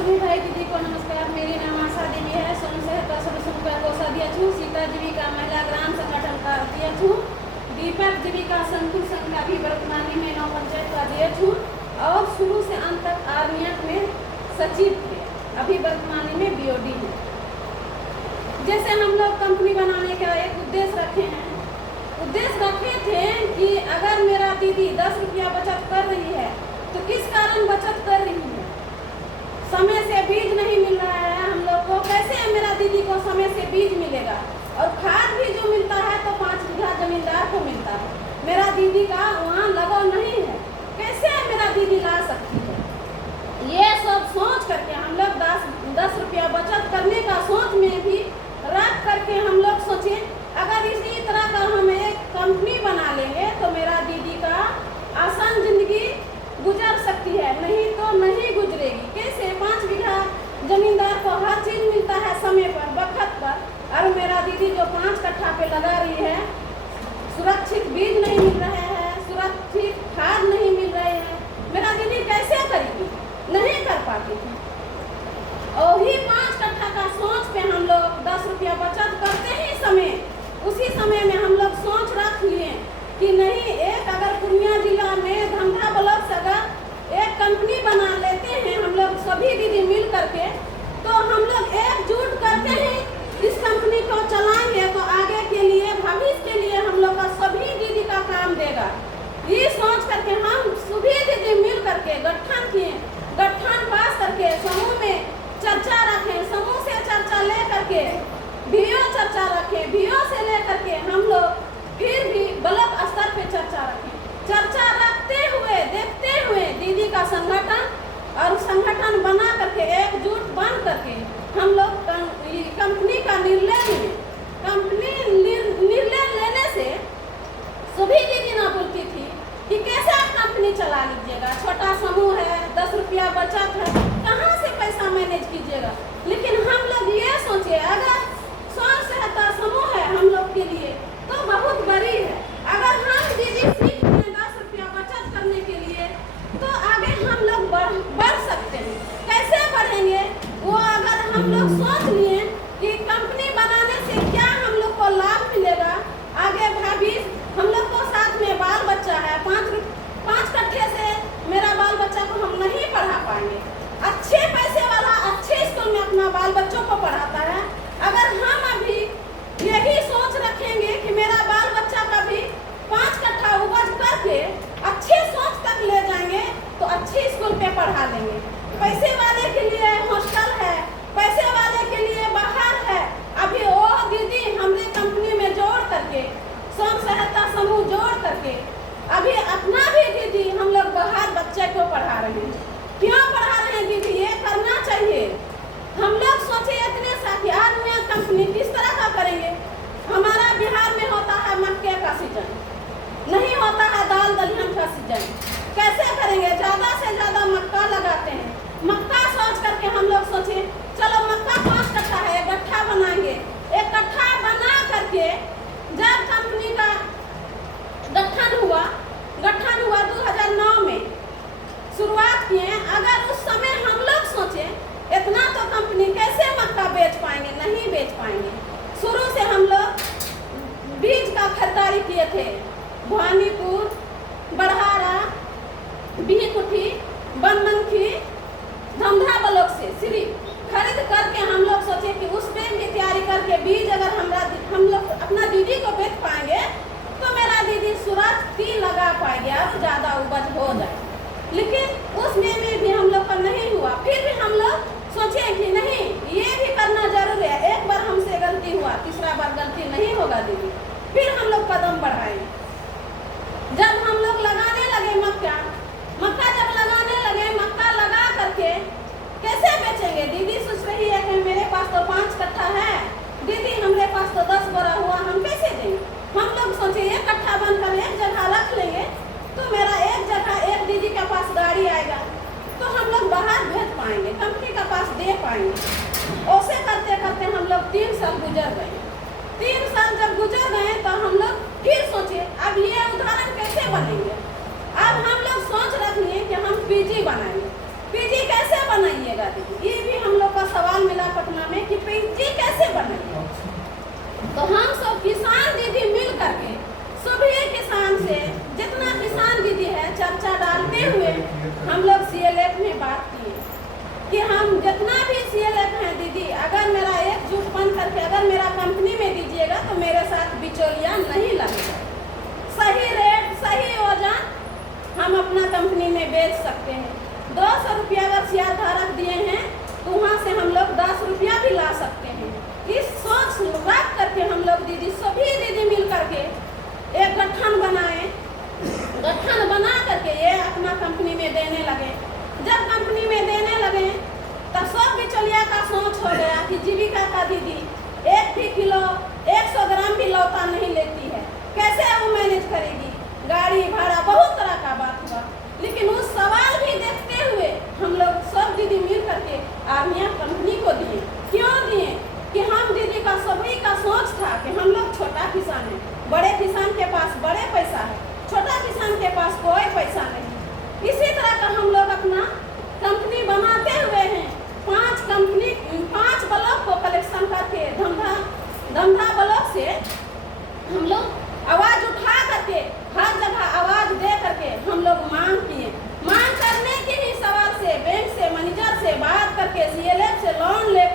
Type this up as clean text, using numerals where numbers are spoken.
सभी भाई दीदी को नमस्कार। मेरी नाम आशा देवी है। स्वयं सहायता समूह का कोषाध्यक्ष हूँ। सीता जीविका महिला ग्राम संगठन का अध्यक्ष हूँ। दीपक जीविका संकुल संघ का भी वर्तमानी में 9 पंचायत का अध्यक्ष हूँ और शुरू से अंत तक आर्मियत में सचिव थे। अभी वर्तमानी में बीओडी हूँ। जैसे हम लोग कंपनी बनाने का एक उद्देश्य रखे हैं। उद्देश्य रखे थे कि अगर मेरा दीदी 10 रुपया बचत कर रही है तो किस कारण बचत कर रही है। समय से बीज नहीं मिल रहा है हम लोग को, कैसे मेरा दीदी को समय से बीज मिलेगा। और खाद भी जो मिलता है तो 5 बीघा जमींदार को मिलता है, मेरा दीदी का वहाँ लगाव नहीं है, कैसे मेरा दीदी ला सकती है। ये सब सोच करके हम लोग 10 रुपया बचत करने का सोच में भी रख करके हम लोग सोचे अगर इसी तरह का हम एक कंपनी बना लेंगे तो मेरा दीदी का आसान जिंदगी गुजर सकती है, नहीं तो नहीं गुजरेगी। कैसे 5 बीघा जमींदार को हर चीज मिलता है समय पर वक्त पर, और मेरा दीदी जो 5 कट्ठा पे लगा रही है, सुरक्षित बीज नहीं मिल रहे हैं, सुरक्षित खाद नहीं मिल रहे हैं, मेरा दीदी कैसे करेगी, नहीं कर पाती थी। और ही 5 कट्ठा का सोच पे हम लोग 10 रुपया बचत करते ही समय उसी समय में हम लोग सोच रख लिए कि नहीं, एक अगर पूर्णिया जिला में धमधा ब्लॉक से अगर एक कंपनी बना लेते हैं हम लोग सभी दीदी मिल करके, तो हम लोग एकजुट करके ही इस कंपनी को चलाएंगे तो आगे के लिए भविष्य के लिए हम लोग का सभी दीदी का काम देगा। ये सोच करके हम सभी दीदी मिल करके गठन किए। गठन पास करके समूह में चर्चा रखें, समूह से चर्चा ले करके बीओ चर्चा रखें, बीओ से ले करके हम लोग फिर भी ब्लॉक स्तर पे चर्चा रखें। चर्चा रखते हुए देखते हुए दीदी का संगठन और संगठन बना करके एकजुट बन करके हम लोग कंपनी का निर्णय लिए। कंपनी निर्णय लेने से सभी दीदी ना बोलती थी कि कैसे आप कंपनी चला लीजिएगा, छोटा समूह है, 10 रुपया बचत है, कहाँ से पैसा मैनेज कीजिएगा। लेकिन हम लोग ये सोचे अगर स्वयं सहायता समूह है हम लोग के लिए तो बहुत बड़ी है। अगर हम दीदी सीख लें 10 रुपया बचत करने के लिए तो आगे हम लोग बढ़ सकते हैं। कैसे बढ़ेंगे वो अगर हम लोग सोच लिए कि कंपनी बनाने से क्या हम लोग को लाभ मिलेगा, आगे भविष्य हम लोग को साथ में बाल बच्चा है, 5 कट्ठे से मेरा बाल बच्चा को हम नहीं पढ़ा पाएंगे। अच्छे पैसे वाला अच्छे स्कूल में अपना बाल बच्चों को पढ़ाता है। अगर हम अभी यही सोच रखेंगे कि मेरा बाल बच्चा का भी 5 कट्ठा उपज करके अच्छे सोच तक ले जाएंगे तो अच्छे स्कूल पे पढ़ा लेंगे। पैसे वाले के लिए हॉस्टल है, पैसे वाले के लिए बाहर है। अभी वो दीदी हमने कंपनी में जोड़ करके स्वयं सहायता समूह जोड़ करके अभी अपना भी दीदी हम लोग बाहर बच्चे को पढ़ा रहे हैं। क्यों पढ़ा रहे हैं दीदी, ये करना चाहिए। हम लोग सोचे इतने साथी आज में कंपनी किस तरह का करेंगे। हमारा बिहार में होता है मक्के का सीजन, नहीं होता है दाल दलहन का सीजन। कैसे करेंगे, ज़्यादा से ज़्यादा मक्का लगाते हैं। मक्का सोच करके हम लोग सोचे चलो मक्का 5 कट्ठा है, गट्ठा बनाएंगे। एक गट्ठा बना करके जब कंपनी का गठन हुआ 2009 में शुरुआत किए। अगर उस समय हम लोग सोचे इतना तो कंपनी कैसे मक्का बेच पाएंगे, नहीं बेच पाएंगे। शुरू से हम लोग बीज का खरीदारी किए थे, भवानीपुर, बड़हारा, बिहकुठी, बनमनखी, धमधा ब्लॉक से सिर्फ खरीद करके हम लोग सोचे कि उस पे भी तैयारी करके बीज अगर हम लोग अपना दीदी को बेच पाएंगे तो मेरा दीदी सुरक्षित लगा पाएंगे और ज़्यादा उपज हो जाए। लेकिन उसमें भी हम लोग का नहीं हुआ। फिर भी हम लोग सोचे कि नहीं, ये भी करना जरूरी है। एक बार हमसे गलती हुआ, तीसरा बार गलती नहीं होगा दीदी। फिर हम लोग कदम बढ़ाए। जब हम लोग लगाने लगे मक्का जब लगाने लगे, मक्का लगा करके कैसे बेचेंगे। दीदी सोच रही है कि मेरे पास तो 5 कट्ठा है, दीदी हमारे पास तो 10 बोरा हुआ, हम कैसे देंगे। हम लोग सोचे 1 कट्ठा बनकर एक जगह रख लेंगे तो मेरा एक जगह एक दीदी के पास गाड़ी आएगा तो हम लोग बाहर भेज पाएंगे, कंपनी के पास दे पाएंगे। ऐसे करते करते हम लोग 3 साल गुजर गए। 3 साल जब गुजर गए तो हम लोग फिर सोचे अब ये उदाहरण कैसे बनेंगे। अब हम लोग सोच रख लिए कि हम पीजी बनाएंगे। पीजी कैसे बनाइएगा दीदी, ये भी हम लोग का सवाल मिला पटना में कि ये कैसे बनाइए। तो हम सब किसान दीदी मिल करके सभी किसान से, जितना किसान दीदी है, चर्चा डालते हुए हम लोग CLF में बात किए कि हम जितना भी CLF है दीदी, अगर मेरा एकजुट बन करके अगर मेरा कंपनी में दीजिएगा तो मेरे साथ बिचौलिया नहीं लगेगा, सही रेट सही वजन हम अपना कंपनी में बेच सकते हैं। 200 रुपया अगर शेयर धारक दिए हैं तो वहाँ से हम लोग 10 रुपया भी ला सकते हैं। इस सोच रख करके हम लोग दीदी सभी दीदी मिल करके एक गठन बनाए, गठन बना करके ये अपना कंपनी में देने लगे। जब कंपनी में देने लगे तब सब बिचौलिया का सोच हो गया कि जीविका का दीदी 1 भी किलो 100 ग्राम भी लौटा नहीं लेती है, कैसे वो मैनेज करेगी, गाड़ी भाड़ा बहुत तरह का बात हुआ। लेकिन उस सवाल भी देखते हुए हम लोग सब दीदी मिल करके आर्निया कंपनी को दिए। क्यों दिए कि हम दीदी का सभी का सोच था कि हम लोग छोटा किसान है, बड़े किसान के पास बड़े पैसा है, छोटा किसान के पास कोई पैसा नहीं। इसी तरह का हम लोग अपना कंपनी बनाते हुए हैं। 5 ब्लॉक को कलेक्शन करके धमधा ब्लॉक से हम लोग आवाज उठा करके हर जगह आवाज दे करके हम लोग मांग किए। मांग करने के ही सवाल से बैंक से मैनेजर से बात करके CLF से लोन ले